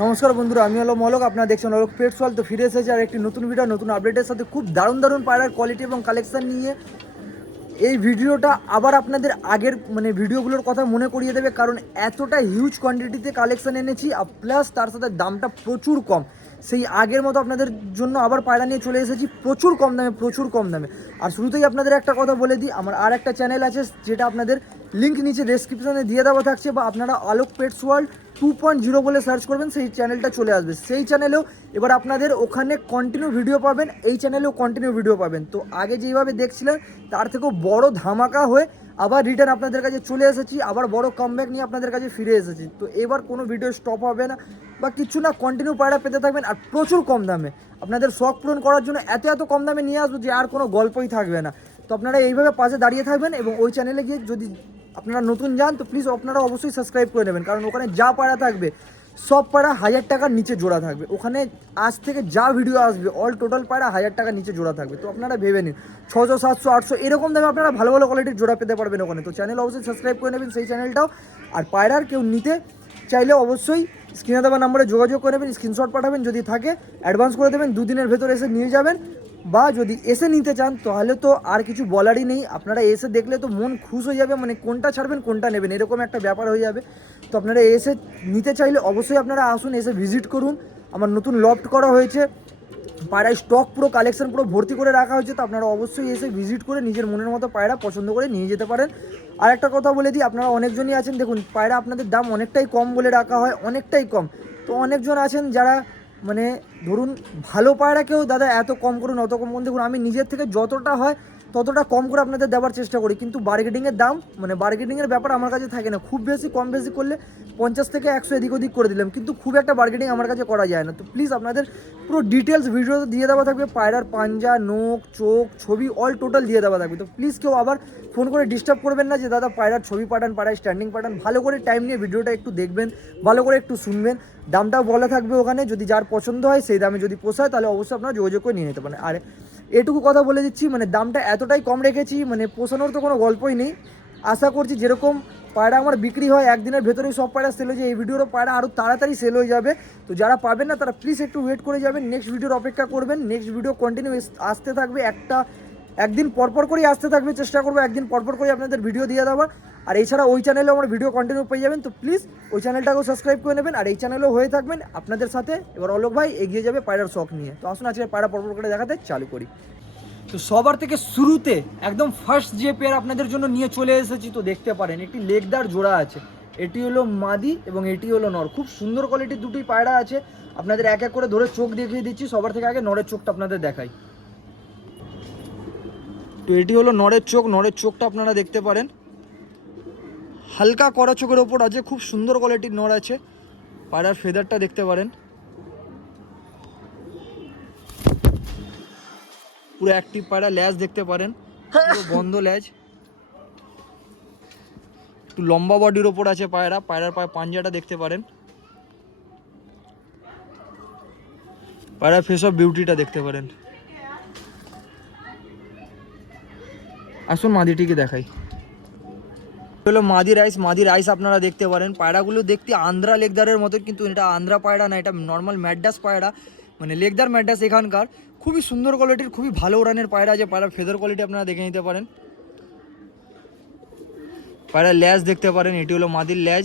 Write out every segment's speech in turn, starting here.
নমস্কার বন্ধুরা, আমি হলো মলক। আপনারা দেখছেন মলক পেটস ওয়ার্ল্ড। তো ফিরে এসেছে আর একটি নতুন ভিডিও, নতুন আপডেটের সাথে, খুব দারুণ পায়রার কোয়ালিটি এবং কালেকশন নিয়ে। এই ভিডিওটা আবার আপনাদের আগের ভিডিওগুলোর কথা মনে করিয়ে দেবে, কারণ এতটা হিউজ কোয়ান্টিটিতে কালেকশন এনেছি, প্লাস তার সাথে দামটা প্রচুর কম। সেই আগের মতো আপনাদের জন্য আবার পায়রা নিয়ে চলে এসেছি প্রচুর কম দামে। আর শুরুতেই আপনাদের একটা কথা বলে দিই, আমার আর একটা চ্যানেল আছে, যেটা আপনাদের লিঙ্ক নিচে ডেসক্রিপশনে দিয়ে দেওয়া থাকছে, বা আপনারা আলোক পেটস ওয়ার্ল্ড 2.0 বলে সার্চ করবেন, সেই চ্যানেলটা চলে আসবে। সেই চ্যানেলেও এবার আপনাদের ওখানে কন্টিনিউ ভিডিও পাবেন, এই চ্যানেলেও কন্টিনিউ ভিডিও পাবেন। তো আগে যেইভাবে দেখছিলেন তার থেকেও বড় ধামাকা হয়ে আবার রিটার্ন আপনাদের কাছে চলে এসেছি, আবার বড় কামব্যাক নিয়ে আপনাদের কাছে ফিরে এসেছি। তো এবার কোনো ভিডিও স্টপ হবে না বা কিছু না, কন্টিনিউ পায়রা পেতে থাকবেন, আর প্রচুর কম দামে। আপনাদের শখ পূরণ করার জন্য এত কম দামে নিয়ে আসবো যে আর কোনো গল্পই থাকবে না। তো আপনারা এইভাবে পাশে দাঁড়িয়ে থাকবেন, এবং ওই চ্যানেলে গিয়ে যদি আপনারা নতুন যান তো প্লিজ আপনারা অবশ্যই সাবস্ক্রাইব করে নেবেন, কারণ ওখানে যা পায়রা থাকবে সব পায়রা 1000 টাকার নিচে জোড়া থাকবে। ওখানে আজ থেকে যা ভিডিও আসবে অল টোটাল পায়রা 1000 টাকার নিচে জোড়া থাকবে। তো আপনারা ভেবে নিন 600, 700, 800 এরকম দামে আপনারা ভালো কোয়ালিটির জোড়া পেতে পারবেন ওখানে। তো চ্যানেল অবশ্যই সাবস্ক্রাইব করে নেবেন, সেই চ্যানেলটাও। আর পায়রার কেউ নিতে চাইলে অবশ্যই স্ক্রিনে দেওয়া নাম্বারে যোগাযোগ করে নেবেন, স্ক্রিনশট পাঠাবেন, যদি থাকে অ্যাডভান্স করে দেবেন, 2 দিনের ভেতর এসে নিয়ে যাবেন। বা যদি এসে নিতে চান তাহলে তো আর কিছু বলারই নেই, আপনারা এসে দেখলে তো মন খুশ হয়ে যাবে, কোনটা ছাড়বেন কোনটা নেবেন এরকম একটা ব্যাপার হয়ে যাবে। তো আপনারা এসে নিতে চাইলে অবশ্যই আপনারা আসুন, এসে ভিজিট করুন। আমার নতুন লফট করা হয়েছে, পায়রায় স্টক পুরো কালেকশন পুরো ভর্তি করে রাখা হয়েছে। তো আপনারা অবশ্যই এসে ভিজিট করে নিজের মনের মতো পায়রা পছন্দ করে নিয়ে যেতে পারেন। আর একটা কথা বলে দিই, আপনারা অনেকজনই আছেন, দেখুন পায়রা আপনাদের দাম অনেকটাই কম বলে রাখা হয়, অনেকটাই কম। তো অনেকজন আছেন যারা ধরুন ভালো পায়রাকেও দাদা এত কম করুন, অত কম করুন। দেখুন আমি নিজের থেকে যতটা হয় ততটা কম করে আপনাদের দেওয়ার চেষ্টা করি, কিন্তু বার্গেনিংয়ের দাম বার্গেনিংয়ের ব্যাপার আমার কাছে থাকে না। খুব বেশি কম বেশি করলে 50 থেকে 100 এদিক ওদিক করে দিলাম, কিন্তু খুব একটা বার্গেনিং আমার কাছে করা যায় না। তো প্লিজ আপনাদের পুরো ডিটেলস ভিডিও দিয়ে দেওয়া থাকবে, পায়রার পাঞ্জা, নোক, চোখ, ছবি অল টোটাল দিয়ে দেওয়া থাকবে। তো প্লিজ কেউ আবার ফোন করে ডিস্টার্ব করবেন না যে দাদা পায়রার ছবি পাঠান, পায়রার স্ট্যান্ডিং পাঠান। ভালো করে টাইম নিয়ে ভিডিওটা একটু দেখবেন, ভালো করে একটু শুনবেন, দামটাও বলা থাকবে ওখানে। যদি যার পছন্দ হয় সেই দামে যদি পোষায় তাহলে অবশ্যই আপনারা যোগাযোগ করে নিয়ে নিতে পারেন। আর এটুকু কথা বলে দিচ্ছি, দামটা এতটাই কম রেখেছি, পোষানোর তো কোনো গল্পই নেই। আশা করছি যেরকম পায়রা আমার বিক্রি হয় একদিনের ভেতরেই সব পায়রা সেল হয়ে যায়, এই ভিডিওরও পায়রা আরও তাড়াতাড়ি সেল হয়ে যাবে। তো যারা পাবেন না তারা প্লিজ একটু ওয়েট করে যাবেন, নেক্সট ভিডিওর অপেক্ষা করবেন। নেক্সট ভিডিও কন্টিনিউ আসতে থাকবে, একদিন পরপর করেই আসতে থাকবে, চেষ্টা করবো একদিন পরপর করে আপনাদের ভিডিও দিয়ে দেওয়ার। আর এছাড়া ওই চ্যানেলেও আমার ভিডিও কন্টিনিউ পেয়ে যাবেন। তো প্লিজ ওই চ্যানেলটাকেও সাবস্ক্রাইব করে নেবেন, আর এই চ্যানেলেও হয়ে থাকবেন আপনাদের সাথে। এবার অলোক ভাই এগিয়ে যাবে পায়রার শখ নিয়ে। তো আসুন আজকে পায়রা পরপর করে দেখাতে চালু করি। তো সবার থেকে শুরুতে একদম ফার্স্ট যে পেয়ার আপনাদের জন্য নিয়ে চলে এসেছি, তো দেখতে পারেন একটি লেগদার জোড়া আছে। এটি হলো মাদি এবং এটি হলো নর। খুব সুন্দর কোয়ালিটির দুটি পায়রা আছে, আপনাদের এক এক করে ধরে চোখ দেখিয়ে দিচ্ছি। সবার থেকে আগে নরের চোখটা আপনাদের দেখাই। তো এটি হলো নরের চোখ, নরের চোখটা আপনারা দেখতে পারেন হালকা কড়া চোখের ওপর আছে, খুব সুন্দর কোয়ালিটির নর আছে। পায়রার ফেদারটা দেখতে পারেন, পুরো অ্যাক্টিভ পায়রা। ল্যাজ দেখতে পারেন, পুরো বন্ধ ল্যাজ, একটু লম্বা বডির ওপর আছে পায়রা। পায়রার পাঞ্জাটা দেখতে পারেন, পায়রার ফেস অফ বিউটিটা দেখতে পারেন। আসুন মাদিটিকে দেখাই। হলো মাদি রাইস আপনারা দেখতে পারেন। পায়রাগুলো দেখতে আন্ধ্রা লেগদারের মতো, কিন্তু এটা আন্ধ্রা পায়রা না, এটা নর্মাল ম্যাড্রাস পায়রা, লেগদার ম্যাড্রাস এখানকার। খুবই সুন্দর কোয়ালিটির, খুবই ভালো উড়ানের পায়রা আছে। পায়রার ফেদার কোয়ালিটি আপনারা দেখে নিতে পারেন। পায়রার ল্যাজ দেখতে পারেন, এটি হলো মাদির ল্যাজ।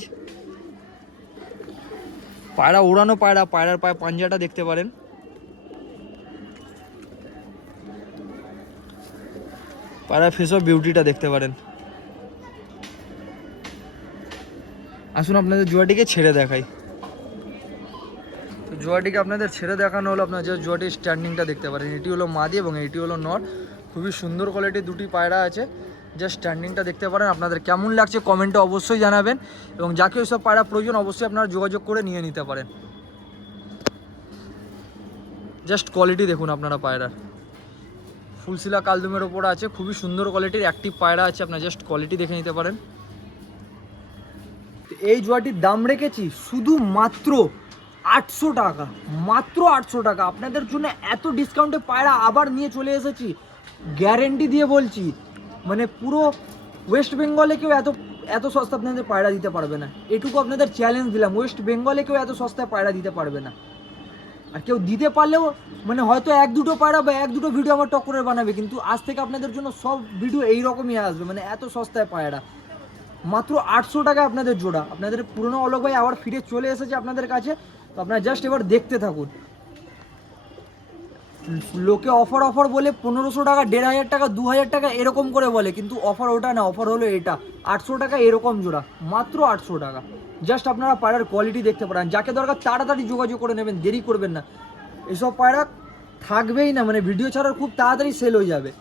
পায়রা উড়ানো পায়রা, পায়রার পাঞ্জাটা দেখতে পারেন। পায়রার ফেস অফ বিউটিটা দেখতে পারেন। আসুন আপনাদের জোয়াটিকে ছেড়ে দেখাই। তো জোয়াটিকে আপনাদের ছেড়ে দেখানো হলো, আপনার যে জোয়াটির স্ট্যান্ডিংটা দেখতে পারেন। এটি হলো মাদি এবং এটি হলো নর। খুবই সুন্দর কোয়ালিটির দুটি পায়রা আছে, জাস্ট স্ট্যান্ডিংটা দেখতে পারেন। আপনাদের কেমন লাগছে কমেন্টে অবশ্যই জানাবেন, এবং যাকে ওইসব পায়রা প্রয়োজন অবশ্যই আপনারা যোগাযোগ করে নিয়ে নিতে পারেন। জাস্ট কোয়ালিটি দেখুন আপনারা পায়রার, ফুলশিলা কালদুমের ওপর আছে, খুবই সুন্দর কোয়ালিটির অ্যাক্টিভ পায়রা আছে। আপনারা জাস্ট কোয়ালিটি দেখে নিতে পারেন। এই জোয়াটির দাম রেখেছি শুধু মাত্র 800 টাকা, মাত্র 800 টাকা। আপনাদের জন্য এত ডিসকাউন্টে পায়রা আবার নিয়ে চলে এসেছি, গ্যারেন্টি দিয়ে বলছি। পুরো ওয়েস্ট বেঙ্গলে কেউ এত এত সস্তা আপনাদের পায়রা দিতে পারবে না, এটুকু আপনাদের চ্যালেঞ্জ দিলাম। ওয়েস্ট বেঙ্গলে কেউ এত সস্তায় পায়রা দিতে পারবে না। আর কেউ দিতে পারলেও মানে হয়তো এক দুটো পায়রা বা এক দুটো ভিডিও আমার টক্করের বানাবে, কিন্তু আজ থেকে আপনাদের জন্য সব ভিডিও এইরকমই আসবে, মানে এত সস্তায় পায়রা। মাত্র 800 টাকা আপনাদের জোড়া। আপনাদের পুরনো অলোক ভাই আবার ফিরে চলে এসেছে আপনাদের কাছে, তো আপনারা জাস্ট এবার দেখতে থাকুন। লোকে অফার বলে 1500 টাকা, 1500 টাকা, 2000 টাকা এরকম করে বলে, কিন্তু অফার ওটা না, অফার হলো এটা 800 টাকা এরকম জোড়া, মাত্র 800 টাকা। জাস্ট আপনারা পায়রার কোয়ালিটি দেখতে পারেন, যাকে দরকার তাড়াতাড়ি যোগাযোগ করে নেবেন, দেরি করবেন না। এসব পায়রা থাকবেই না, মানে ভিডিও ছাড়ার খুব তাড়াতাড়ি সেল হয়ে যাবে।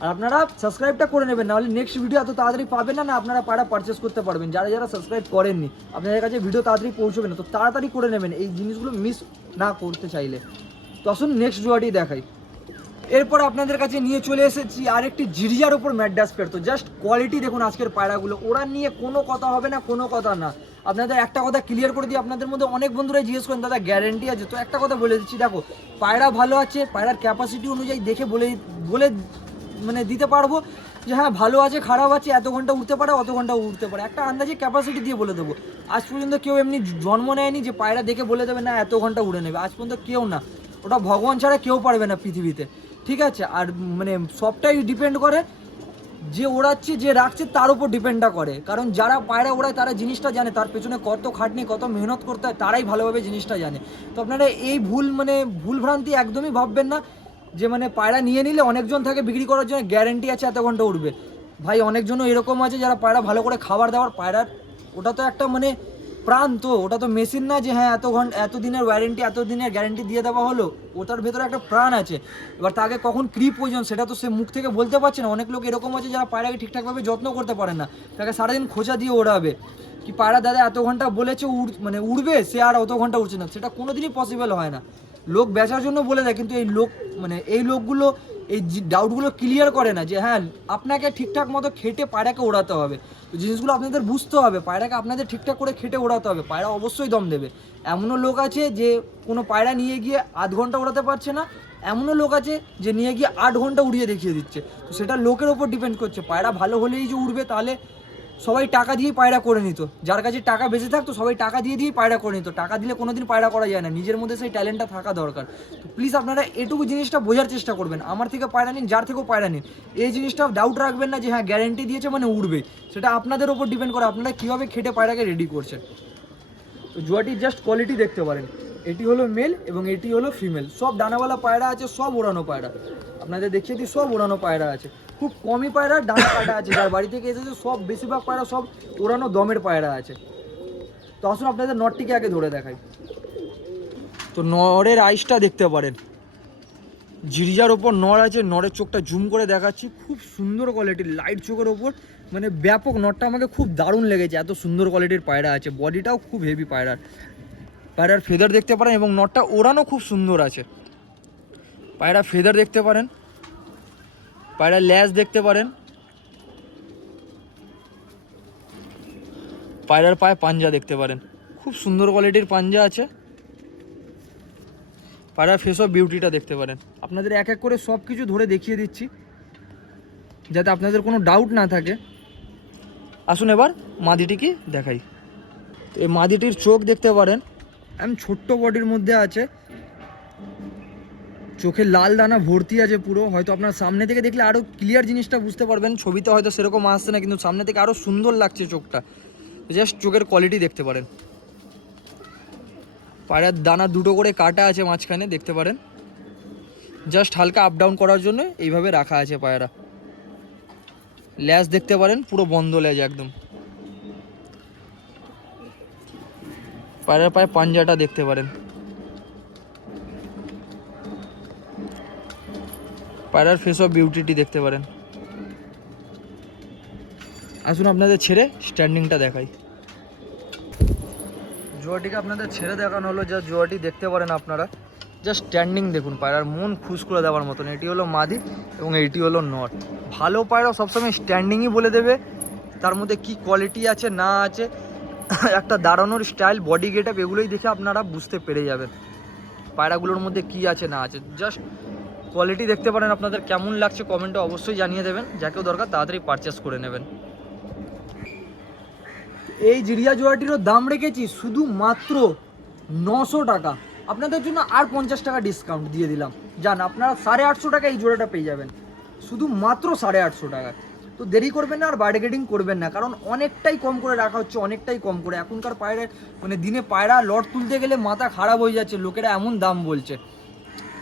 আর আপনারা সাবস্ক্রাইবটা করে নেবেন, নাহলে নেক্সট ভিডিও এত তাড়াতাড়ি পাবেন না, আপনারা পায়রা পারচেস করতে পারবেন। যারা যারা সাবস্ক্রাইব করেননি আপনাদের কাছে ভিডিও তাড়াতাড়ি পৌঁছবে না, তো তাড়াতাড়ি করে নেবেন এই জিনিসগুলো মিস না করতে চাইলে। তো আসুন নেক্সট জোড়াটি দেখাই। এরপর আপনাদের কাছে নিয়ে চলে এসেছি আরেকটি জিরিয়ার ওপর ম্যাড্রাস পেয়ার। তো জাস্ট কোয়ালিটি দেখুন আজকের পায়রাগুলো, ওরা নিয়ে কোনো কথা হবে না, কোনো কথা না। আপনাদের একটা কথা ক্লিয়ার করে দিই, আপনাদের মধ্যে অনেক বন্ধুরাই জিজ্ঞেস করেন দাদা গ্যারেন্টি আছে, তো একটা কথা বলে দিচ্ছি, দেখো পায়রা ভালো আছে, পায়রার ক্যাপাসিটি অনুযায়ী দেখে বলে মানে দিতে পারবো যে হ্যাঁ ভালো আছে, খারাপ আছে, এত ঘন্টা উঠতে পারে, অত ঘন্টা উঠতে পারে, একটা আন্দাজে ক্যাপাসিটি দিয়ে বলে দেবো। আজ পর্যন্ত কেউ এমনি জন্ম নেয়নি যে পায়রা দেখে বলে দেবে না এত ঘন্টা উড়ে নেবে, আজ পর্যন্ত কেউ না, ওটা ভগবান ছাড়া কেউ পারবে না পৃথিবীতে, ঠিক আছে। আর মানে সবটাই ডিপেন্ড করে যে ওড়াচ্ছে, যে রাখছে তার উপর ডিপেন্ডটা করে, কারণ যারা পায়রা ওড়ায় তারা জিনিসটা জানে, তার পেছনে কত খাটনি কত মেহনত করতে হয় তারাই ভালোভাবে জিনিসটা জানে। তো আপনারা এই ভুল ভ্রান্তি একদমই ভাববেন না যে মানে পায়রা নিয়ে নিলে অনেকজন থাকে বিক্রি করার জন্য, গ্যারেন্টি আছে এত ঘন্টা উঠবে। ভাই অনেকজনও এরকম আছে যারা পায়রা ভালো করে খাবার দাবার, পায়রার ওটা তো একটা মানে প্রাণ, তো ওটা তো মেশিন না যে হ্যাঁ এত দিনের ওয়ারেন্টি এত দিনের গ্যারেন্টি দিয়ে দেওয়া হলো, ওটার ভেতরে একটা প্রাণ আছে। এবার তাকে কখন কী প্রয়োজন সেটা তো সে মুখ থেকে বলতে পারছে না। অনেক লোক এরকম আছে যারা পায়রাকে ঠিকঠাকভাবে যত্ন করতে পারে না, তাকে সারাদিন খোঁচা দিয়ে ওড়াবে কি পায়রা দাদা এত ঘন্টা বলেছে মানে উড়বে, সে আর অত ঘন্টা উঠছে না, সেটা কোনোদিনই পসিবল হয় না। লোক বেচার জন্য বলে দেয়, কিন্তু এই লোকগুলো এই ডাউটগুলো ক্লিয়ার করে না যে হ্যাঁ আপনাকে ঠিকঠাক মতো খেটে পায়রাকে ওড়াতে হবে। তো জিনিসগুলো আপনাদের বুঝতে হবে, পায়রাকে আপনাদের ঠিকঠাক করে খেটে ওড়াতে হবে, পায়রা অবশ্যই দম দেবে। এমনও লোক আছে যে কোনো পায়রা নিয়ে গিয়ে আধ ঘন্টা ওড়াতে পারছে না, এমনও লোক আছে যে নিয়ে গিয়ে 8 ঘন্টা উড়িয়ে দেখিয়ে দিচ্ছে। তো সেটা লোকের ওপর ডিপেন্ড করছে, পায়রা ভালো হলেই যে উড়বে তাহলে সবাই টাকা দিয়েই পায়রা করে নিত, যার কাছে টাকা বেঁচে থাকতো সবাই টাকা দিয়েই পায়রা করে নিত, টাকা দিলে কোনোদিন পায়রা করা যায় না, নিজের মধ্যে সেই ট্যালেন্টটা থাকা দরকার। তো প্লিজ আপনারা এটুকু জিনিসটা বোঝার চেষ্টা করবেন, আমার থেকে পায়রা নিন, যার থেকেও পায়রা নিন, এই জিনিসটা ডাউট রাখবেন না যে হ্যাঁ গ্যারেন্টি দিয়েছে মানে উড়বে, সেটা আপনাদের ওপর ডিপেন্ড করে আপনারা কীভাবে খেটে পায়রাকে রেডি করছেন। তো জোয়াটির জাস্ট কোয়ালিটি দেখতে পারেন, এটি হলো মেল এবং এটি হলো ফিমেল, সব ডানাওয়ালা পায়রা আছে, সব ওড়ানো পায়রা, আপনাদের দেখিয়ে দিই সব ওড়ানো পায়রা আছে, খুব কমই পায়রা ডানা কাটা আছে, যার বাড়ি থেকে এসেছে সব বেশিরভাগ পায়রা সব ওড়ানো দমের পায়রা আছে। তো আসুন আপনাদের নটটিকে আগে ধরে দেখাই। তো নরের আইসটা দেখতে পারেন, জিরিজার ওপর নর আছে, নরের চোখটা জুম করে দেখাচ্ছি, খুব সুন্দর কোয়ালিটির লাইট চোখের ওপর, মানে ব্যাপক, নটটা আমাকে খুব দারুণ লেগেছে, এত সুন্দর কোয়ালিটির পায়রা আছে, বডিটাও খুব হেভি পায়রার ফেদার দেখতে পারেন, এবং নটটা ওড়ানো খুব সুন্দর আছে। পায়রা ফেদার দেখতে পারেন, পায়রা ল্যাজ দেখতে পারেন, পায়রার পায়ে পাঞ্জা দেখতে পারেন, খুব সুন্দর কোয়ালিটির পাঞ্জা আছে। পায়রার ফেস অফ বিউটিটা দেখতে পারেন। আপনাদের এক এক করে সব কিছু ধরে দেখিয়ে দিচ্ছি যাতে আপনাদের কোনো ডাউট না থাকে। আসুন এবার মাদিটিকে দেখাই। তো এই মাদিটির চোখ দেখতে পারেন, ছোট্ট বডির মধ্যে আছে, চোখে লাল দানা ভর্তি আছে পুরো, হয়তো আপনার সামনে থেকে দেখলে আরও ক্লিয়ার জিনিসটা বুঝতে পারবেন, ছবিতে হয়তো সেরকম আসছে না, কিন্তু সামনে থেকে আরও সুন্দর লাগছে চোখটা, জাস্ট চোখের কোয়ালিটি দেখতে পারেন। পায়রার দানা দুটো করে কাটা আছে মাঝখানে দেখতে পারেন, জাস্ট হালকা আপ ডাউন করার জন্য এইভাবে রাখা আছে পায়রা। ল্যাজ দেখতে পারেন, পুরো বন্ধ ল্যাজ একদম। পায়রার পায়ে পাঞ্জাটা দেখতে পারেন, পায়রার ফেস অফ বিউটিটি দেখতে পারেন। আসুন আপনাদের ছেড়ে স্ট্যান্ডিংটা দেখাই। জোয়াটিকে আপনাদের ছেড়ে দেখানো হলো, যা জোয়াটি দেখতে পারেন আপনারা, জাস্ট স্ট্যান্ডিং দেখুন, পায়রার মন খুশ করে দেওয়ার মতন। এটি হলো মাদি এবং এইটি হলো নট। ভালো পায়রা সবসময় স্ট্যান্ডিংই বলে দেবে তার মধ্যে কি কোয়ালিটি আছে না আছে, একটা দাঁড়ানোর স্টাইল, বডি গেট আপ, এগুলোই দেখে আপনারা বুঝতে পেরে যাবেন পায়রাগুলোর মধ্যে কি আছে না আছে। জাস্ট কোয়ালিটি দেখতে পারেন, আপনাদের কেমন লাগছে কমেন্টে অবশ্যই জানিয়ে দেবেন, যাকেও দরকার তাড়াতাড়ি পারচেস করে নেবেন। এই জিরিয়া জোড়াটিরও দাম রেখেছি শুধুমাত্র 900 টাকা। আপনাদের জন্য আর 50 টাকা ডিসকাউন্ট দিয়ে দিলাম, যান আপনারা 850 টাকা এই জোড়াটা পেয়ে যাবেন, শুধুমাত্র 850 টাকা। তো দেরি করবেন না আর বার্গেনিং করবেন না, কারণ অনেকটাই কম করে রাখা হচ্ছে, অনেকটাই কম করে। এখনকার পায়রা মানে দিনে পায়রা লট তুলতে গেলে মাথা খারাপ হয়ে যাচ্ছে, লোকেরা এমন দাম বলছে।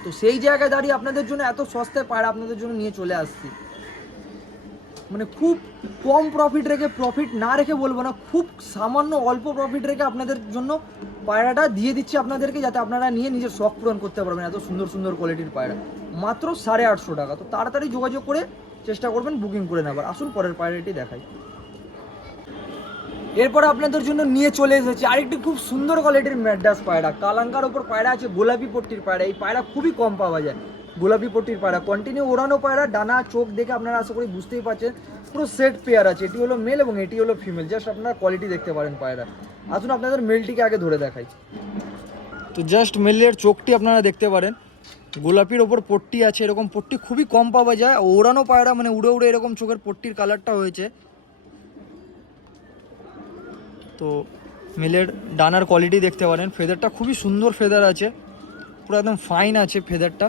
তো সেই জায়গায় দাঁড়িয়ে আপনাদের জন্য এত সস্তায় পায়রা আপনাদের জন্য নিয়ে চলে আসছি। মানে খুব কম প্রফিট রেখে, প্রফিট না রেখে বলবো না, খুব সামান্য অল্প প্রফিট রেখে আপনাদের জন্য পায়রাটা দিয়ে দিচ্ছি আপনাদেরকে, যাতে আপনারা নিয়ে নিজের শখ পূরণ করতে পারবেন। এত সুন্দর সুন্দর কোয়ালিটির পায়রা মাত্র 850 টাকা। তো তাড়াতাড়ি যোগাযোগ করে চেষ্টা করবেন বুকিং করে নেবার। আসুন পরের পায়রাটি দেখাই। এরপরে আপনাদের জন্য নিয়ে চলে এসেছি আরেকটি খুব সুন্দর কোয়ালিটির ম্যাড্রাস পায়রা। কালাঙ্কার ওপর পায়রা আছে, গোলাপি পট্টির পায়রা। এই পায়রা খুবই কম পাওয়া যায়, গোলাপি পট্টির পায়রা, কন্টিনিউ ওড়ানো পায়রা। ডানা চোখ দেখে আপনারা আশা করি বুঝতেই পারছেন, পুরো সেট পেয়ার আছে। এটি হলো মেল এবং এটি হলো ফিমেল, জাস্ট আপনারা কোয়ালিটি দেখতে পারেন পায়রা। আসুন আপনাদের মেলটিকে আগে ধরে দেখাই। তো জাস্ট মেলের চোখটি আপনারা দেখতে পারেন, গোলাপির ওপর পট্টি আছে। এরকম পট্টি খুবই কম পাওয়া যায়, ওড়ানো পায়রা মানে উড়ে উড়ে এরকম চোখের পট্টির কালারটা হয়েছে। তো মেলের ডানার কোয়ালিটি দেখতে পারেন, ফেদারটা খুবই সুন্দর ফেদার আছে, পুরো একদম ফাইন আছে ফেদারটা।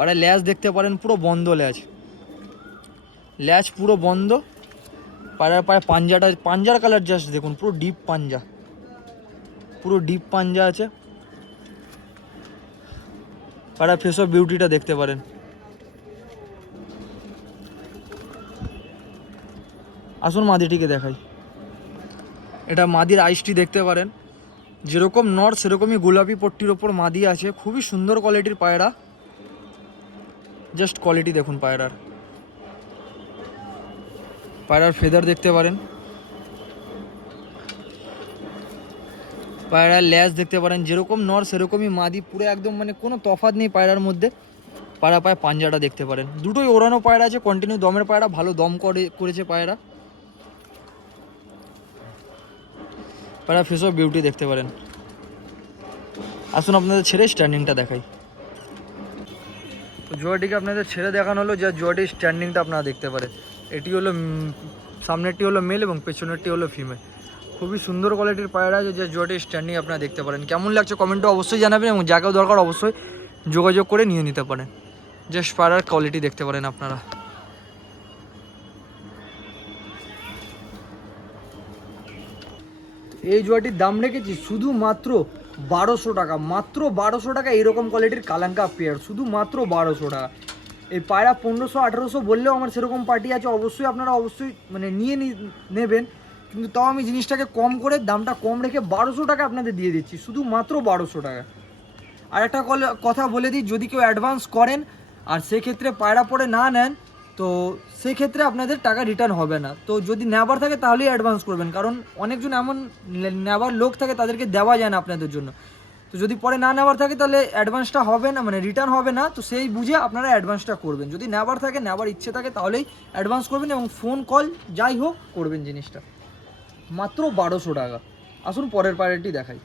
আর ল্যাজ দেখতে পারেন পুরো বন্ধ ল্যাজ, ল্যাজ পুরো বন্ধ। পায়রার পায়ে পাঞ্জাটা, পাঞ্জার কালার জাস্ট দেখুন, পুরো ডিপ পাঞ্জা, পুরো ডিপ পাঞ্জা আছে। পায়রা ফেস অফ বিউটিটা দেখতে পারেন। আসুন মাদিটিকে দেখাই। এটা মাদির আইসটি দেখতে পারেন, যেরকম নর সেরকমই গোলাপি পট্টির ওপর মাদি আছে। খুবই সুন্দর কোয়ালিটির পায়রা, জাস্ট কোয়ালিটি দেখুন পায়রার। পায়রার ফেদার দেখতে পারেন, পায়রার ল্যাজ দেখতে পারেন, যেরকম নর সেরকমই মাদি, পুরো একদম মানে কোনো তফাৎ নেই পায়রার মধ্যে। পায়রা পায়ে পাঞ্জাটা দেখতে পারেন, দুটোই ওড়ানো পায়রা আছে, কন্টিনিউ দমের পায়রা, ভালো দম করেছে পায়রা। পায়রা ফেস অফ বিউটি দেখতে পারেন। আসুন আপনাদের ছেড়ে স্ট্যান্ডিংটা দেখাই। তো জোয়াটিকে আপনাদের ছেড়ে দেখানো হলো, যা জোয়াটির স্ট্যান্ডিংটা আপনারা দেখতে পারেন। এটি হলো সামনেরটি হলো মেল এবং পেছনেরটি হলো ফিমেল। খুবই সুন্দর কোয়ালিটির পায়রা আছে, যে জোয়াটির স্ট্যান্ডিং আপনারা দেখতে পারেন। কেমন লাগছে কমেন্টে অবশ্যই জানাবেন, এবং যাকেও দরকার অবশ্যই যোগাযোগ করে নিয়ে নিতে পারেন। জাস্ট পায়রার কোয়ালিটি দেখতে পারেন আপনারা। এই জোয়াটির দাম রেখেছি শুধুমাত্র 1200 টাকা, মাত্র 1200 টাকা। এইরকম কোয়ালিটির কালাঙ্কা পেয়ার শুধুমাত্র 1200 টাকা। এই পায়রা 1500-1800 বললেও আমার সেরকম পার্টি আছে, অবশ্যই আপনারা অবশ্যই মানে নিয়ে নেবেন, কিন্তু তাও আমি জিনিসটাকে কম করে, দামটা কম রেখে 1200 টাকা আপনাদের দিয়ে দিচ্ছি, শুধুমাত্র 1200 টাকা। আর একটা কথা বলে দিই, যদি কেউ অ্যাডভান্স করেন আর সেক্ষেত্রে পায়রা পরে না নেন, তো সেক্ষেত্রে আপনাদের টাকা রিটার্ন হবে না। তো যদি নেবার থাকে তাহলেই অ্যাডভান্স করবেন, কারণ অনেকজন এমন নেবার লোক থাকে, তাদেরকে দেওয়া যায় না আপনাদের জন্য। তো যদি পরে না নেবার থাকে তাহলে অ্যাডভান্সটা হবে না, মানে রিটার্ন হবে না। তো সেই বুঝে আপনারা অ্যাডভান্সটা করবেন। যদি নেবার থাকে, নেবার ইচ্ছে থাকে, তাহলেই অ্যাডভান্স করবেন এবং ফোন কল যাই হোক করবেন জিনিসটা। মাত্র 1200 টাকা। আসুন পরের পায়রাটি দেখাই।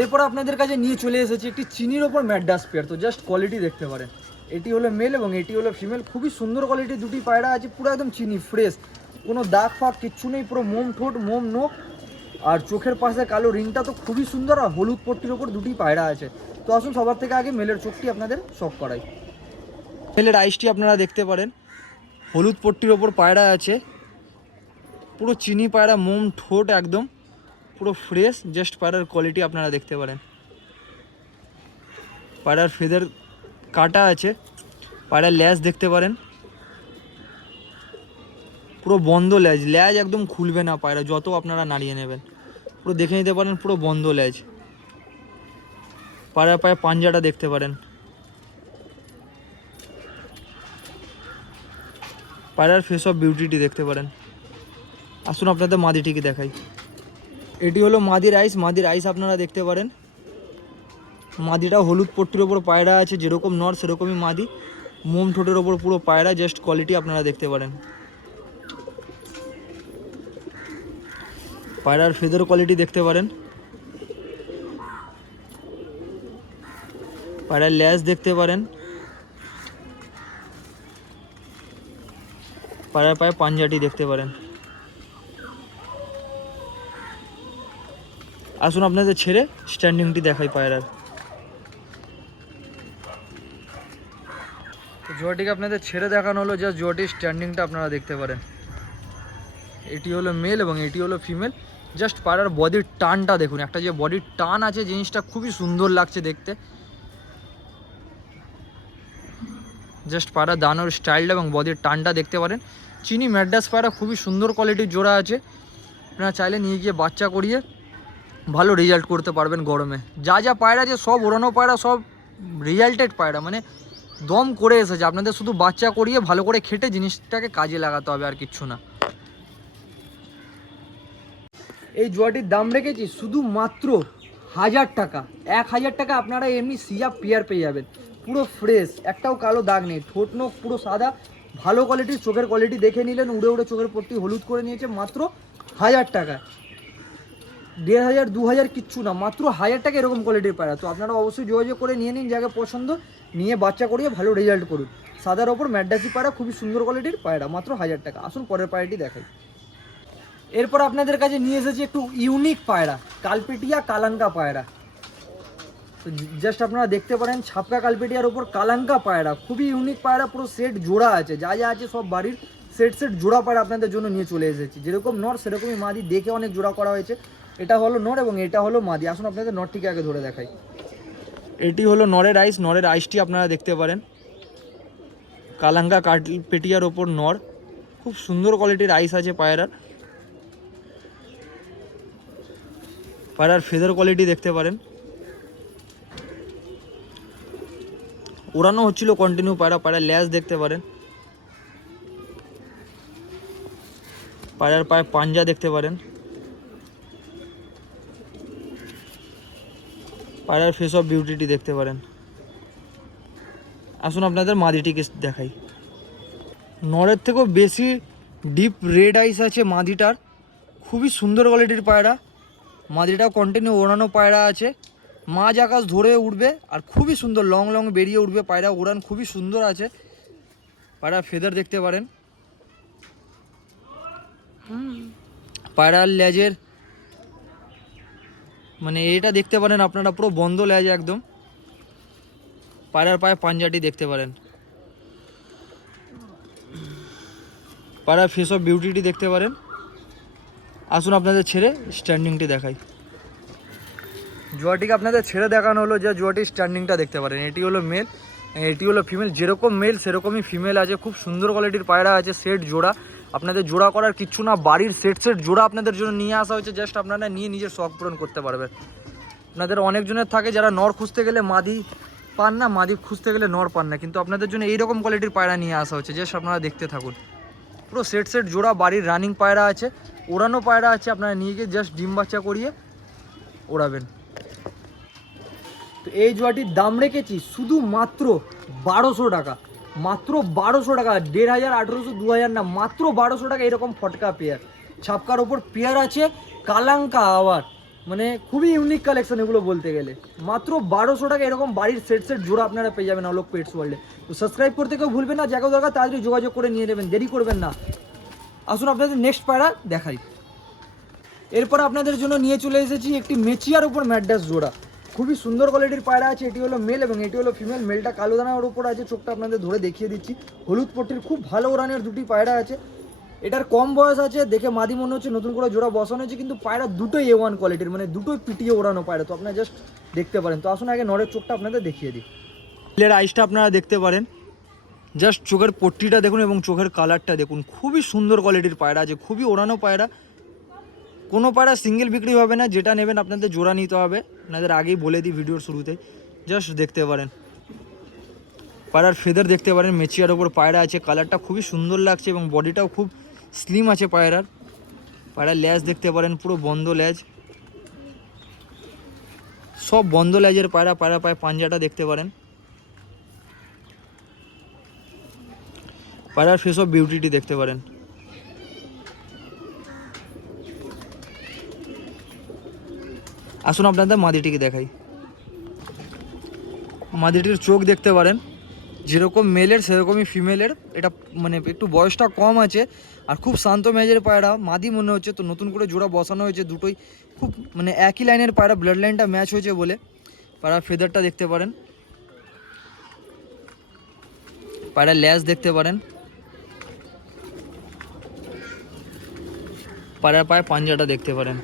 এরপর আপনাদের কাছে নিয়ে চলে এসেছি একটি চিনির ওপর ম্যাড্রাস পেয়ার। তো জাস্ট কোয়ালিটি দেখতে পারেন, এটি হলো মেল এবং এটি হলো ফিমেল। খুবই সুন্দর কোয়ালিটির দুটি পায়রা আছে, পুরো একদম চিনি ফ্রেশ, কোনো দাগ ফাগ কিচ্ছু নেই, পুরো মোম ঠোঁট, মোম নোখ, আর চোখের পাশে কালো রিংটা তো খুবই সুন্দর, আর হলুদ পট্টির ওপর দুটি পায়রা আছে। তো আসুন সবার থেকে আগে মেলের চোখটি আপনাদের শখ করাই। মেলের আইসটি আপনারা দেখতে পারেন, হলুদ পট্টির ওপর পায়রা আছে, পুরো চিনি পায়রা, মোম ঠোঁট একদম পুরো ফ্রেশ। জাস্ট পায়রার কোয়ালিটি আপনারা দেখতে পারেন। পায়রার ফেদার কাটা আছে, পায়রার ল্যাজ দেখতে পারেন, পুরো বন্ধ ল্যাজ, ল্যাজ একদম খুলবে না পায়রা যত আপনারা নাড়িয়ে নেবেন, পুরো দেখে নিতে পারেন, পুরো বন্ধ ল্যাজ। পায়রার পায়ে পাঞ্জাটা দেখতে পারেন, পায়রার ফেস অফ বিউটিটি দেখতে পারেন। আসুন আপনাদের মাদিটিকে দেখাই। এটি হলো মাদির আইস, মাদির আইস আপনারা দেখতে পারেন। মাদিটা হলুদ পট্টির ওপর পায়রা আছে, যেরকম নর সেরকমই মাদি, মোম ঠোঁটের ওপর পুরো পায়রা। জাস্ট কোয়ালিটি আপনারা দেখতে পারেন। পায়রার ফেদার কোয়ালিটি দেখতে পারেন, পায়রার ল্যাজ দেখতে পারেন, পায়রার পায়ে পাঞ্জাটি দেখতে পারেন। আসুন আপনাদের ছেড়ে স্ট্যান্ডিংটি দেখাই পায়রার। জোয়াটিকে আপনাদের ছেড়ে দেখানো হলো, জাস্ট জোয়াটির স্ট্যান্ডিংটা আপনারা দেখতে পারেন। এটি হলো মেল এবং এটি হলো ফিমেল। জাস্ট পায়রার বডির টানটা দেখুন, একটা যে বডির টান আছে জিনিসটা খুবই সুন্দর লাগছে দেখতে। জাস্ট পায়রা দানোর স্টাইলটা এবং বডির টানটা দেখতে পারেন। চিনি ম্যাড্রাস পায়রা খুবই সুন্দর কোয়ালিটির জোড়া আছে, আপনারা চাইলে নিয়ে গিয়ে বাচ্চা করিয়ে ভালো রেজাল্ট করতে পারবেন গরমে। যা যা পায়রা আছে সব ওড়ানো পায়রা, সব রেজাল্টেড পায়রা, মানে দম করে এসেছে। আপনাদের শুধু বাচ্চা করিয়ে ভালো করে খেটে জিনিসটাকে কাজে লাগাতে হবে, আর কিচ্ছু না। এই জোয়াটির দাম রেখেছি শুধুমাত্র 1000 টাকা। 1000 টাকা আপনারা এমনি সিয়া পেয়ার পেয়ে যাবেন, পুরো ফ্রেশ, একটাও কালো দাগ নেই, ঠোঁট নোখ পুরো সাদা, ভালো কোয়ালিটির, চোখের কোয়ালিটি দেখে নিলেন, উড়ে উড়ে চোখের পট্টি হলুদ করে নিয়েছে, মাত্র 1000 টাকা। 1500 2000 কিচ্ছু না, মাত্র 1000 টাকা এরকম কোয়ালিটির পায়রা। তো আপনারা অবশ্যই যোগাযোগ করে নিয়ে নিন জায়গা পছন্দ, নিয়ে বাচ্চা করিয়ে ভালো রেজাল্ট করুন। সাদার ওপর ম্যাড্রাসি পায়রা, খুবই সুন্দর কোয়ালিটির পায়রা, মাত্র 1000 টাকা। আসুন পরের পায়রাটি দেখাই। এরপর আপনাদের কাছে নিয়ে এসেছি একটু ইউনিক পায়রা, কালপেটিয়া কালাঙ্কা পায়রা। তো জাস্ট আপনারা দেখতে পারেন ছাপকা কালপেটিয়ার ওপর কালাঙ্কা পায়রা, খুবই ইউনিক পায়রা, পুরো সেট জোড়া আছে, যা যা আছে সব বাড়ির সেট জোড়া পায়রা আপনাদের জন্য নিয়ে চলে এসেছি। যেরকম নর সেরকমই মাদি, দেখে অনেক জোড়া করা হয়েছে। এটা হলো নর এবং এটা হলো মাদি। আসুন আপনাদের নরটিকে আগে ধরে দেখাই। এটি হলো নরের আইস, নরের আইসটি আপনারা দেখতে পারেন, কালাঙ্কা কালপেটিয়ার ওপর নর, খুব সুন্দর কোয়ালিটির আইস আছে পায়রার। পায়রার ফেদার কোয়ালিটি দেখতে পারেন, ওড়ানো হচ্ছিল কন্টিনিউ পায়রা। পায়রার ল্যাজ দেখতে পারেন, পায়রার পায়ে পাঞ্জা দেখতে পারেন, পায়রার ফেস অফ বিউটিটি দেখতে পারেন। আসুন আপনাদের মাদিটিকে দেখাই। নরের থেকেও বেশি ডিপ রেড আইস আছে মাদিটার, খুবই সুন্দর কোয়ালিটির পায়রা। মাদিটাও কন্টিনিউ ওড়ানো পায়রা আছে, মাঝ আকাশ ধরে উঠবে আর খুবই সুন্দর লং লং বেরিয়ে উঠবে পায়রা, উড়ান খুবই সুন্দর আছে। পায়রা ফেদার দেখতে পারেন, পায়রার লেজের মানে এটা দেখতে পারেন আপনারা, পুরো বন্ধ লেজ একদম। পায়রার পায়ে পাঞ্জাটি দেখতে পারেন, পায়রার ফেস অফ বিউটিটি দেখতে পারেন। আসুন আপনাদের ছেড়ে স্ট্যান্ডিংটি দেখাই। জোয়াটিকে আপনাদের ছেড়ে দেখানো হলো, যে জোয়াটির স্ট্যান্ডিংটা দেখতে পারেন। এটি হলো মেল, এটি হলো ফিমেল। যেরকম মেল সেরকমই ফিমেল আছে, খুব সুন্দর কোয়ালিটির পায়রা আছে, সেট জোড়া। আপনাদের জোড়া করার কিচ্ছু না, বাড়ির সেট জোড়া আপনাদের জন্য নিয়ে আসা হয়েছে, জাস্ট আপনারা নিয়ে নিজের শখ পূরণ করতে পারবেন। আপনাদের অনেকজনের থাকে যারা নর খুঁজতে গেলে মাদি পান না, মাদি খুঁজতে গেলে নর পান না, কিন্তু আপনাদের জন্য এইরকম কোয়ালিটির পায়রা নিয়ে আসা হচ্ছে, জাস্ট আপনারা দেখতে থাকুন। পুরো সেট জোড়া বাড়ির রানিং পায়রা আছে, ওড়ানো পায়রা আছে, আপনারা নিয়ে গিয়ে জাস্ট ডিম বাচ্চা করিয়ে ওড়াবেন। তো এই জোড়াটির দাম রেখেছি শুধুমাত্র 1200 টাকা, মাত্র 1200 টাকা। 1500 1800 2000 না, মাত্র 1200 টাকা। এরকম ফটকা পেয়ার, ছাপকার ওপর পেয়ার আছে, কালাঙ্কা আবার, মানে খুবই ইউনিক কালেকশন এগুলো বলতে গেলে। মাত্র 1200 টাকা এরকম বাড়ির সেট জোড়া আপনারা পেয়ে যাবেন অলোক পেটস ওয়ার্ল্ডে। তো সাবস্ক্রাইব করতে কেউ ভুলবেন না, জায়গা দরকার তাড়াতাড়ি যোগাযোগ করে নিয়ে নেবেন, দেরি করবেন না। আসুন আপনাদের নেক্সট পায়রা দেখাই। এরপর আপনাদের জন্য নিয়ে চলে এসেছি একটি মেচিয়ার উপর ম্যাড্রাস জোড়া, খুবই সুন্দর কোয়ালিটির পায়রা আছে। এটি হলো মেল এবং এটি হলো ফিমেল। মেলটা কালো দানার উপর আছে, চোখটা আপনাদের ধরে দেখিয়ে দিচ্ছি, হলুদ পট্টির খুব ভালো ওড়ানের দুটি পায়রা আছে। এটার কম বয়স আছে দেখে মাদি মনে হচ্ছে, নতুন করে জোড়া বসানো হয়েছে, কিন্তু পায়রা দুটোই A1 কোয়ালিটির, মানে দুটোই পিটিয়ে ওড়ানো পায়রা। তো আপনারা জাস্ট দেখতে পারেন। তো আসুন আগে নরের চোখটা আপনাদের দেখিয়ে দিই। মেলের আইসটা আপনারা দেখতে পারেন, জাস্ট চোখের পট্টিটা দেখুন এবং চোখের কালারটা দেখুন, খুবই সুন্দর কোয়ালিটির পায়রা আছে, খুবই ওড়ানো পায়রা। কোনো পায়রা সিঙ্গেল বিক্রি হবে না, যেটা নেবেন আপনাদের জোড়া নিতে হবে, আপনাদের আগেই বলে দিই ভিডিওর শুরুতে। জাস্ট দেখতে পারেন, পায়রার ফেদার দেখতে পারেন, মেচিয়ার ওপর পায়রা আছে, কালারটা খুবই সুন্দর লাগছে এবং বডিটাও খুব স্লিম আছে পায়রার। পায়রার ল্যাজ দেখতে পারেন, পুরো বন্ধ ল্যাজ, সব বন্ধ ল্যাজের পায়রা। পায়রা পায়ে পাঞ্জাটা দেখতে পারেন, পায়রার ফেস অফ বিউটিটি দেখতে পারেন। আসুন আপনাদের মাদিটিকে দেখাই। মাদিটির চোখ দেখতে পারেন, যেরকম মেলের সেরকমই ফিমেলের। এটা মানে একটু বয়সটা কম আছে আর খুব শান্ত মেজাজের পায়রা, মাদি মনে হচ্ছে। তো নতুন করে জোড়া বসানো হয়েছে, দুটোই খুব মানে একই লাইনের পায়রা, ব্লাড লাইনটা ম্যাচ হয়েছে বলে। পায়রা ফেদারটা দেখতে পারেন, পায়রা ল্যাজ দেখতে পারেন, পায়রার পায়ে পাঞ্জাটা দেখতে পারেন,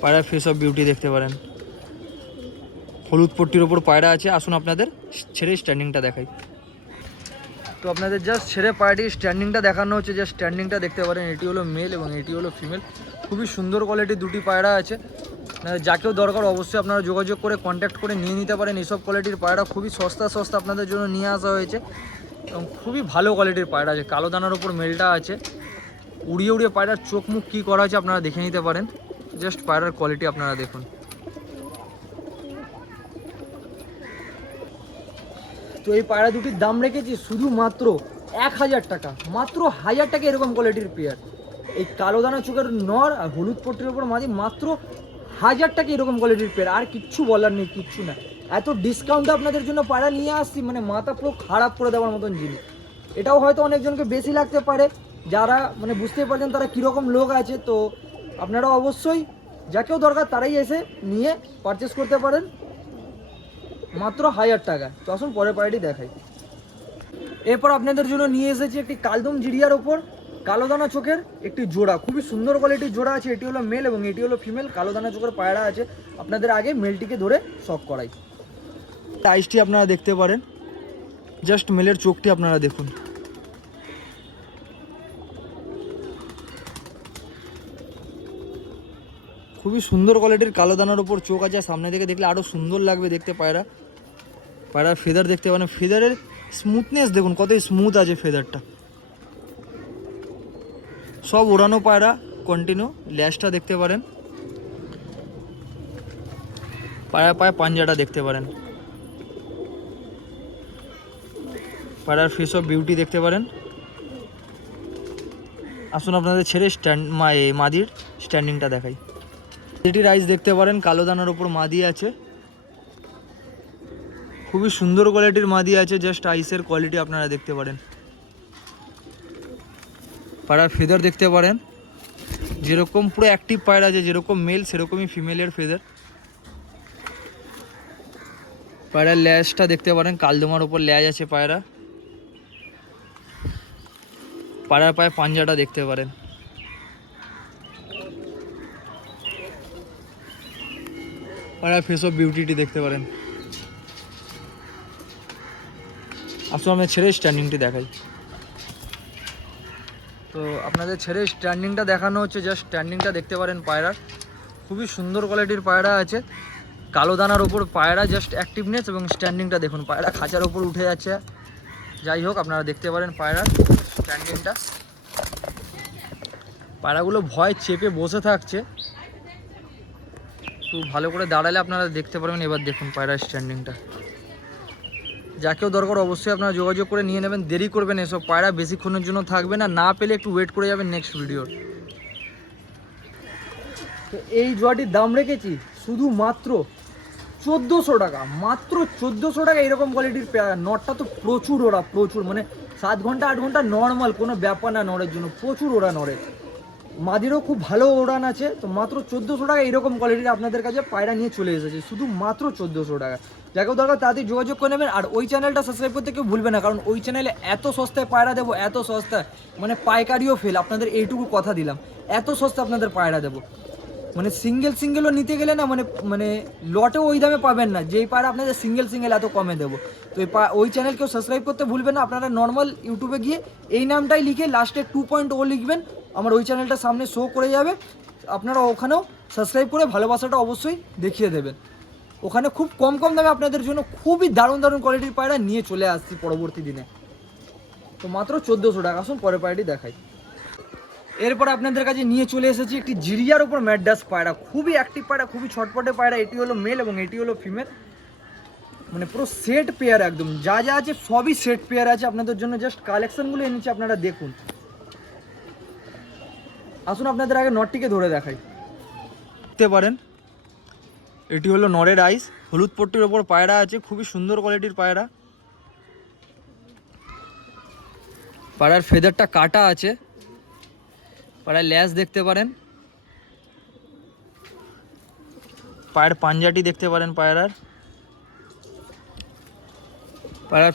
পায়রার ফেস অফ বিউটি দেখতে পারেন। হলুদ পট্টির ওপর পায়রা আছে। আসুন আপনাদের ছেড়ে স্ট্যান্ডিংটা দেখাই। তো আপনাদের জাস্ট ছেড়ে পায়রাটির স্ট্যান্ডিংটা দেখানো হচ্ছে। জাস্ট স্ট্যান্ডিংটা দেখতে পারেন। এটি হলো মেল এবং এটি হলো ফিমেল। খুবই সুন্দর কোয়ালিটির দুটি পায়রা আছে। যাকেও দরকার অবশ্যই আপনারা যোগাযোগ করে কন্ট্যাক্ট করে নিয়ে নিতে পারেন। এইসব কোয়ালিটির পায়রা খুবই সস্তা আপনাদের জন্য নিয়ে আসা হয়েছে এবং খুবই ভালো কোয়ালিটির পায়রা আছে। কালো দানার ওপর মেলটা আছে। উড়িয়ে উড়িয়ে পায়রার চোখ মুখ কী করা আছে আপনারা দেখে নিতে পারেন। জাস্ট পায়রার কোয়ালিটি আপনারা দেখুন। তো এই পায়রা দুটির দাম রেখেছি শুধুমাত্র 1000 টাকা, মাত্র 1000 টাকা এরকম কোয়ালিটির পেয়ার। এই কালো দানা চোখের নর আর হলুদ পট্টির ওপর মাঝি মাত্র 1000 টাকা এরকম কোয়ালিটির পেয়ার। আর কিচ্ছু বলার নেই, কিচ্ছু না। এত ডিসকাউন্টে আপনাদের জন্য পায়রা নিয়ে আসছি, মানে মাথা পুরো খারাপ করে দেওয়ার মতন জিনিস। এটাও হয়তো অনেকজনকে বেশি লাগতে পারে, যারা মানে বুঝতে পারছেন তারা কীরকম লোক আছে। তো আপনারা অবশ্যই যাকেও দরকার তারাই এসে নিয়ে পারচেস করতে পারেন মাত্র 1000 টাকা। তো আসুন পরের পায়রাটি দেখাই। এরপর আপনাদের জন্য নিয়ে এসেছি একটি কালদম জিরিয়ার ওপর কালো দানা চোখের একটি জোড়া। খুবই সুন্দর কোয়ালিটির জোড়া আছে। এটি হলো মেল এবং এটি হলো ফিমেল। কালো দানা চোখের পায়রা আছে। আপনাদের আগে মেলটিকে ধরে শক করাই। আইসটি আপনারা দেখতে পারেন। জাস্ট মেলের চোখটি আপনারা দেখুন। খুবই সুন্দর কোয়ালিটির কালো দানার ওপর চোখ আছে। সামনে থেকে দেখলে আরও সুন্দর লাগবে দেখতে পায়রা। পায়রার ফেদার দেখতে পারেন। ফেদারের স্মুথনেস দেখুন, কতই স্মুথ আছে ফেদারটা। সব ওড়ানো পায়রা কন্টিনিউ। ল্যাশটা দেখতে পারেন, পায়রা পায়ে পাঞ্জাটা দেখতে পারেন, পায়রার ফেস অফ বিউটি দেখতে পারেন। আসুন আপনাদের ছেড়ে মাদির স্ট্যান্ডিংটা দেখাই। এটির আইস দেখতে পারেন, কালো দানার ওপর মাদি আছে। খুবই সুন্দর কোয়ালিটির মাদি আছে। জাস্ট আইসের কোয়ালিটি আপনারা দেখতে পারেন। পায়রার ফেদার দেখতে পারেন, যেরকম পুরো অ্যাক্টিভ পায়রা আছে, যেরকম মেল সেরকমই ফিমেলের ফেদার। পায়রার ল্যাজটা দেখতে পারেন, কালদমার ওপর ল্যাজ আছে পায়রা। পায়রার পায়ে পাঞ্জাটা দেখতে পারেন। পায়রার ফেস অফ বিউটিটি দেখতে পারেন। আসলে আমি ছেড়ে স্ট্যান্ডিংটি দেখাই। তো আপনাদের ছেড়ে স্ট্যান্ডিংটা দেখানো হচ্ছে। জাস্ট স্ট্যান্ডিংটা দেখতে পারেন পায়রার। খুবই সুন্দর কোয়ালিটির পায়রা আছে। কালো দানার ওপর পায়রা। জাস্ট অ্যাক্টিভনেস এবং স্ট্যান্ডিংটা দেখুন। পায়রা খাঁচার ওপর উঠে যাচ্ছে। যাই হোক আপনারা দেখতে পারেন পায়রার স্ট্যান্ডিংটা। পায়রাগুলো ভয় চেপে বসে থাকছে। তো ভালো করে দাঁড়ালে আপনারা দেখতে পারবেন। এবার দেখুন পায়রার স্ট্যান্ডিংটা। যাকেও দরকার অবশ্যই আপনারা যোগাযোগ করে নিয়ে নেবেন। দেরি করবেন, এসব পায়রা বেশিক্ষণের জন্য থাকবে না। না পেলে একটু ওয়েট করে যাবেন নেক্সট ভিডিওর। তো এই জোড়াটির দাম রেখেছি শুধুমাত্র 1400 টাকা, মাত্র 1400 টাকা। এরকম কোয়ালিটির নটটা তো প্রচুর ওরা, প্রচুর মানে 7 ঘন্টা 8 ঘন্টা নর্মাল কোনো ব্যাপার না নড়ের জন্য। প্রচুর ওরা নড়ে। মাদিরও খুব ভালো ওড়ান আছে। তো মাত্র 1400 টাকা এরকম কোয়ালিটির আপনাদের কাছে পায়রা নিয়ে চলে এসেছে শুধু মাত্র 1400 টাকা। যাকেও দরকার তাড়াতাড়ি যোগাযোগ করে নেবেন। আর ওই চ্যানেলটা সাবস্ক্রাইব করতে কেউ ভুলবে না, কারণ ওই চ্যানেলে এত সস্তায় পায়রা দেবো, এত সস্তায় মানে পাইকারিও ফেল। আপনাদের এইটুকু কথা দিলাম, এত সস্তা আপনাদের পায়রা দেবো। মানে সিঙ্গেলও নিতে গেলে না মানে লটেও ওই দামে পাবেন না যেই পায়রা আপনাদের সিঙ্গেল এত কমে দেবো। তো ওই চ্যানেল কেউ সাবস্ক্রাইব করতে ভুলবেন না। আপনারা নর্মাল ইউটিউবে গিয়ে এই নামটাই লিখে লাস্টে 2.0 লিখবেন। আমার ওই চ্যানেলটা সামনে শো করে যাবে। আপনারা ওখানেও সাবস্ক্রাইব করে ভালোবাসাটা অবশ্যই দেখিয়ে দেবেন। ওখানে খুব কম দামে আপনাদের জন্য খুবই দারুণ কোয়ালিটির পায়রা নিয়ে চলে আসছি পরবর্তী দিনে। তো মাত্র 1400 টাকা। আসুন পরের পায়রাটি দেখাই। এরপর আপনাদের কাছে নিয়ে চলে এসেছি একটি জিরিয়ার উপর ম্যাডাস পায়রা। খুবই অ্যাক্টিভ পায়রা, খুবই ছটপটে পায়রা। এটি হলো মেল এবং এটি হলো ফিমেল। মানে পুরো সেট পেয়ার একদম। যা আছে সবই সেট পেয়ার আছে আপনাদের জন্য। জাস্ট কালেকশনগুলো এনেছি আপনারা দেখুন। আসুন আপনাদের আগে নটটিকে ধরে দেখাই। দেখতে পারেন এটি হলো নরের আইস। হলুদ পট্টির ওপর পায়রা আছে। খুবই সুন্দর কোয়ালিটির পায়রা। পায়রার ফেদারটা কাটা আছে। পায়রার ল্যাজ দেখতে পারেন, পায়ের পাঞ্জাটি দেখতে পারেন, পায়রার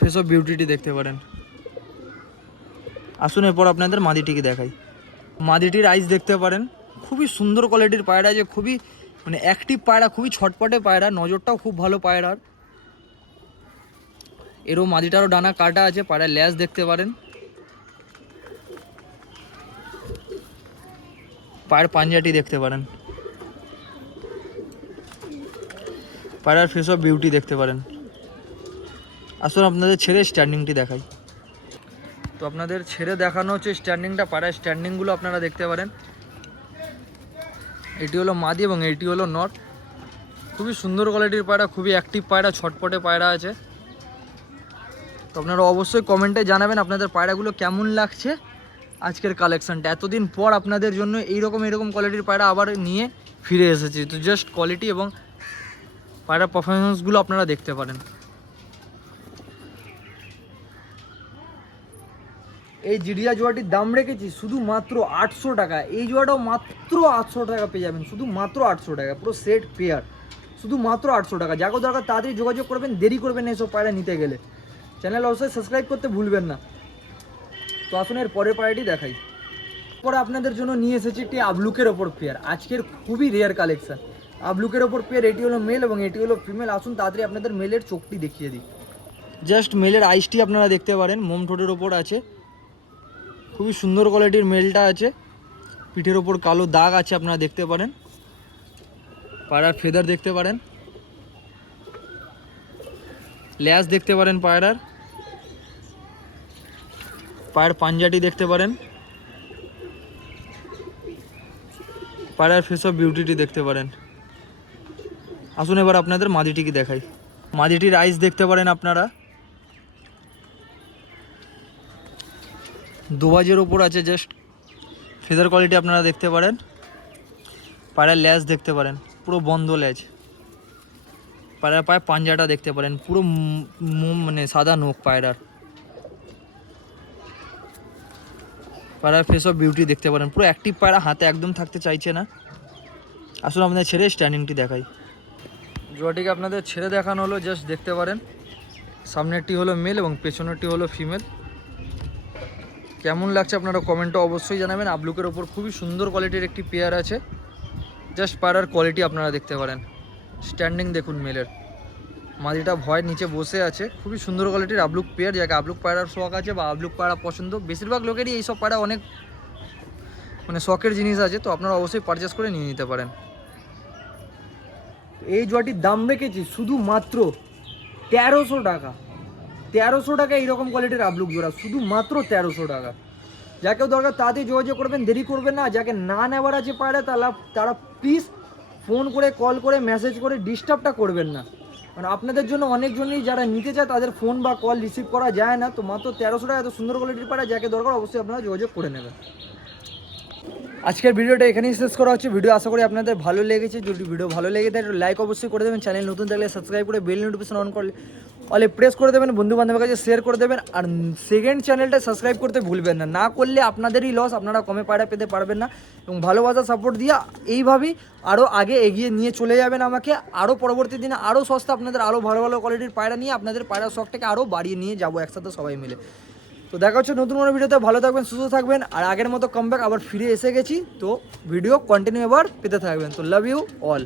ফেস অফ বিউটিটি দেখতে পারেন। আসুন এরপর আপনাদের মাদিটিকে দেখাই। মাদিটির আইস দেখতে পারেন, খুবই সুন্দর কোয়ালিটির পায়রা, যে খুবই মানে অ্যাক্টিভ পায়রা, খুবই ছটপটে পায়রা, নজরটাও খুব ভালো পায়রার। এরও মাদিটারও ডানা কাটা আছে। পায়রার ল্যাজ দেখতে পারেন, পায়ের পাঞ্জাটি দেখতে পারেন, পায়রার ফেস অফ বিউটি দেখতে পারেন। আসুন আপনাদের ছেড়ে স্ট্যান্ডিংটি দেখাই। তো আপনাদের ছেড়ে দেখানো হচ্ছে স্ট্যান্ডিংটা, পায়রার স্ট্যান্ডিংগুলো আপনারা দেখতে পারেন। এটি হলো মাদি এবং এটি হলো নর। খুবই সুন্দর কোয়ালিটির পায়রা, খুবই অ্যাক্টিভ পায়রা, ছটপটে পায়রা আছে। তো আপনারা অবশ্যই কমেন্টে জানাবেন আপনাদের পায়রাগুলো কেমন লাগছে আজকের কালেকশানটা। এতদিন পর আপনাদের জন্য এরকম কোয়ালিটির পায়রা আবার নিয়ে ফিরে এসেছি। তো জাস্ট কোয়ালিটি এবং পায়রার পারফরমেন্সগুলো আপনারা দেখতে পারেন। এই জিরিয়া জোড়াটির দাম রেখেছি শুধুমাত্র 800 টাকা। এই জোড়াটাও মাত্র 800 টাকা পেয়ে যাবেন, শুধু মাত্র 800 টাকা, পুরো সেট পেয়ার, শুধু মাত্র 800 টাকা। যাকে দরকার তাড়াতাড়ি যোগাযোগ করবেন, দেরি করবেন না এসব পায়রা নিতে গেলে। চ্যানেল অবশ্যই সাবস্ক্রাইব করতে ভুলবেন না। তো আসুন এর পরের পায়রাটি দেখাই। পরে আপনাদের জন্য নিয়ে এসেছি একটি আবলুকের ওপর পেয়ার, আজকের খুবই রেয়ার কালেকশান। আবলুকের ওপর পেয়ার, এটি হলো মেল এবং এটি হলো ফিমেল। আসুন তাড়াতাড়ি আপনাদের মেলের চোখটি দেখিয়ে দিই। জাস্ট মেলের আইসটি আপনারা দেখতে পারেন, মোম ঠোঁটের ওপর আছে, খুবই সুন্দর কোয়ালিটির মেলটা আছে। পিঠের ওপর কালো দাগ আছে আপনারা দেখতে পারেন। পায়রার ফেদার দেখতে পারেন, ল্যাজ দেখতে পারেন পায়রার, পায়ের পাঞ্জাটি দেখতে পারেন, পায়রার ফেস অফ বিউটিটি দেখতে পারেন। আসুন এবার আপনাদের মাদিটিকে দেখাই। মাদিটির আইস দেখতে পারেন আপনারা, দোবাজের ওপর আছে, জাস্ট ফেদার কোয়ালিটি আপনারা দেখতে পারেন। পায়রার ল্যাজ দেখতে পারেন, পুরো বন্ধ ল্যাজ। পায়রার পায়ে পাঞ্জাটা দেখতে পারেন, পুরো মানে সাদা নখ পায়রার। পায়রার ফেস অফ বিউটি দেখতে পারেন, পুরো অ্যাক্টিভ পায়রা, হাতে একদম থাকতে চাইছে না। আসুন আপনাদের ছেড়ে স্ট্যান্ডিংটি দেখাই। জোড়াটিকে আপনাদের ছেড়ে দেখানো হলো, জাস্ট দেখতে পারেন। সামনেরটি হলো মেল এবং পেছনেরটি হলো ফিমেল। কেমন লাগছে আপনারা কমেন্টে অবশ্যই জানাবেন। আবলুকের ওপর খুবই সুন্দর কোয়ালিটির একটি পেয়ার আছে। জাস্ট পায়রার কোয়ালিটি আপনারা দেখতে পারেন। স্ট্যান্ডিং দেখুন মেলের, মাদিটা ভয় নিচে বসে আছে। খুবই সুন্দর কোয়ালিটির আবলুক পেয়ার, যাকে আবলুক পায়রার শখ আছে বা আবলুক পায়রা পছন্দ, বেশিরভাগ লোকেরই এইসব পায়রা অনেক মানে শখের জিনিস আছে। তো আপনারা অবশ্যই পারচেস করে নিয়ে নিতে পারেন। এই জোড়াটির দাম রেখেছি শুধুমাত্র 1300 টাকা। 1300 টাকা এইরকম কোয়ালিটির আবলুক জোড়া, শুধুমাত্র 1300 টাকা। যাকেও দরকার তাড়াতাড়ি যোগাযোগ করবেন, দেরি করবেন না। যাকে না নেওয়ার আছে পায়রা তারা প্লিজ ফোন করে, কল করে, মেসেজ করে ডিস্টার্বটা করবেন না। মানে আপনাদের জন্য অনেকজনই যারা নিতে চায় তাদের ফোন বা কল রিসিভ করা যায় না। তো মাত্র 1300 টাকা এত সুন্দর কোয়ালিটির পায়রা, যাকে দরকার অবশ্যই আপনারা যোগাযোগ করে নেবেন। আজকের ভিডিওটা এখানেই শেষ করা হচ্ছে। ভিডিও আশা করি আপনাদের ভালো লেগেছে। যদি ভিডিও ভালো লেগে থাকে লাইক অবশ্যই করে দেবেন। চ্যানেল নতুন থাকলে সাবস্ক্রাইব করে বেল নোটিফিকেশন অন করলে অলে প্রেস করে দেবেন, বন্ধু বান্ধবের কাছে শেয়ার করে দেবেন। আর সেকেন্ড চ্যানেলটা সাবস্ক্রাইব করতে ভুলবেন না, না করলে আপনাদেরই লস, আপনারা কমে পায়রা পেতে পারবেন না। এবং ভালোবাসা সাপোর্ট দিয়ে এইভাবেই আরও আগে এগিয়ে নিয়ে চলে যাবেন আমাকে। আরও পরবর্তী দিনে আরও সস্তা আপনাদের আরও ভালো ভালো কোয়ালিটির পায়রা নিয়ে আপনাদের পায়রা শখটাকে আরও বাড়িয়ে নিয়ে যাবো একসাথে সবাই মিলে। তো দেখা হচ্ছে নতুন কোনো ভিডিওতে। ভালো থাকবেন, সুস্থ থাকবেন। আর আগের মতো কামব্যাক আবার ফিরে এসে গেছি, তো ভিডিও কন্টিনিউ এবার পেতে থাকবেন। তো লাভ ইউ অল।